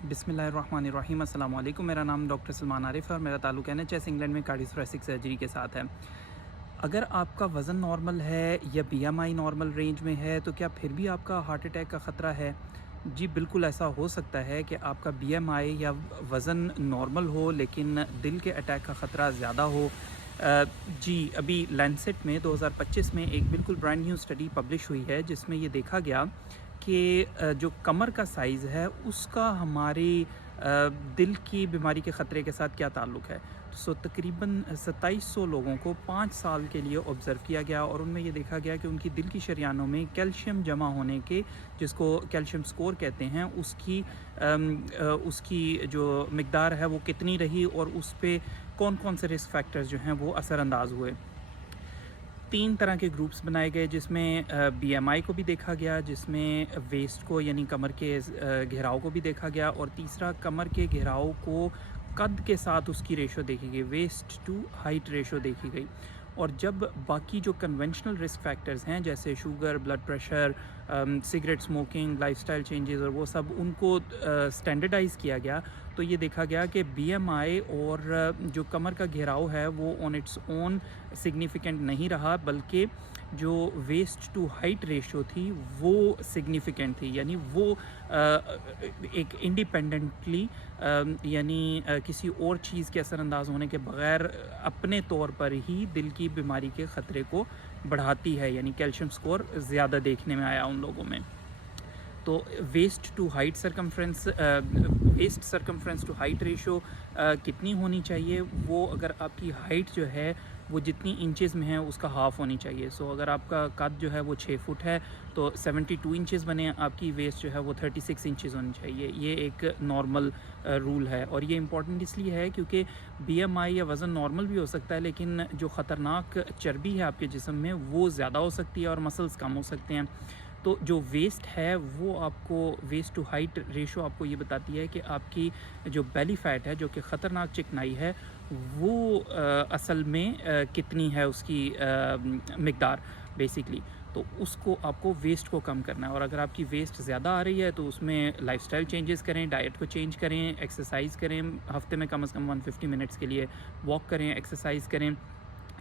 बिस्मिल्लाहिर्रहमानिर्रहीम। अस्सलाम वालेकुम। मेरा नाम डॉक्टर सलमान आरिफ है और मेरा ताल्लुक़ NHS इंग्लैंड में कार्डियोथोरेसिक सर्जरी के साथ है। अगर आपका वज़न नॉर्मल है या BMI नॉर्मल रेंज में है तो क्या फिर भी आपका हार्ट अटैक का ख़तरा है? जी बिल्कुल, ऐसा हो सकता है कि आपका BMI या वज़न नॉर्मल हो लेकिन दिल के अटैक का ख़तरा ज़्यादा हो। जी अभी लैंसेट में 2025 में एक बिल्कुल ब्रांड न्यू स्टडी पब्लिश हुई है जिसमें ये देखा गया कि जो कमर का साइज़ है उसका हमारी दिल की बीमारी के ख़तरे के साथ क्या ताल्लुक़ है। सो तकरीबन 2700 लोगों को 5 साल के लिए ऑब्ज़र्व किया गया और उनमें ये देखा गया कि उनकी दिल की शरियानों में कैल्शियम जमा होने के, जिसको कैल्शियम स्कोर कहते हैं, उसकी जो मिक़दार है वो कितनी रही और उस पे कौन कौन से रिस्क फैक्टर्स जो हैं वो असरअंदाज हुए। 3 तरह के ग्रुप्स बनाए गए जिसमें BMI को भी देखा गया, जिसमें वेस्ट को यानी कमर के घेराव को भी देखा गया और तीसरा कमर के घेराव को कद के साथ उसकी रेशो देखी गई, वेस्ट टू हाइट रेशो देखी गई। और जब बाकी जो कन्वेंशनल रिस्क फैक्टर्स हैं जैसे sugar, blood pressure, cigarette smoking, lifestyle changes और वो सब उनको स्टैंडर्डाइज़ किया गया तो ये देखा गया कि BMI और जो कमर का घेराव है वो ऑन इट्स ओन सिग्निफिकेंट नहीं रहा, बल्कि जो वेस्ट टू हाइट रेशो थी वो सिग्निफिकेंट थी, यानी वो एक इंडिपेंडेंटली यानी किसी और चीज़ के असरअंदाज होने के बग़ैर अपने तौर पर ही दिल की बीमारी के ख़तरे को बढ़ाती है, यानी कैल्शियम स्कोर ज़्यादा देखने में आया उन लोगों में। तो waist circumference to height ratio कितनी होनी चाहिए, वो अगर आपकी हाइट जो है वो जितनी इंचेस में है उसका हाफ़ होनी चाहिए। सो अगर आपका कद जो है वो 6 फुट है तो 72 इंचेस बने, आपकी वेस्ट जो है वो 36 इंचेस होनी चाहिए। ये एक नॉर्मल रूल है और ये इम्पॉर्टेंट इसलिए है क्योंकि BMI या वज़न नॉर्मल भी हो सकता है लेकिन जो ख़तरनाक चर्बी है आपके जिस्म में वो ज़्यादा हो सकती है और मसल्स कम हो सकते हैं। तो जो वेस्ट है वो आपको, वेस्ट टू हाइट रेशो आपको ये बताती है कि आपकी जो बेली फ़ैट है जो कि ख़तरनाक चिकनाई है वो असल में कितनी है उसकी मिक़दार बेसिकली। तो उसको आपको वेस्ट को कम करना है और अगर आपकी वेस्ट ज़्यादा आ रही है तो उसमें लाइफस्टाइल चेंजेस करें, डाइट को चेंज करें, एक्सरसाइज करें, हफ़्ते में कम से कम 150 मिनट्स के लिए वॉक करें, एक्सरसाइज करें।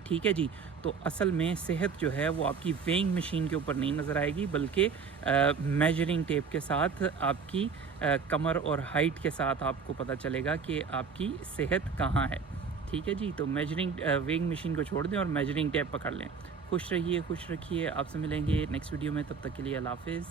ठीक है जी। तो असल में सेहत जो है वो आपकी वेइंग मशीन के ऊपर नहीं नज़र आएगी बल्कि मेजरिंग टेप के साथ आपकी कमर और हाइट के साथ आपको पता चलेगा कि आपकी सेहत कहाँ है। ठीक है जी। तो वेइंग मशीन को छोड़ दें और मेजरिंग टेप पकड़ लें। खुश रहिए, खुश रखिए। आपसे मिलेंगे नेक्स्ट वीडियो में, तब तक के लिए अल्लाह हाफ़िज़।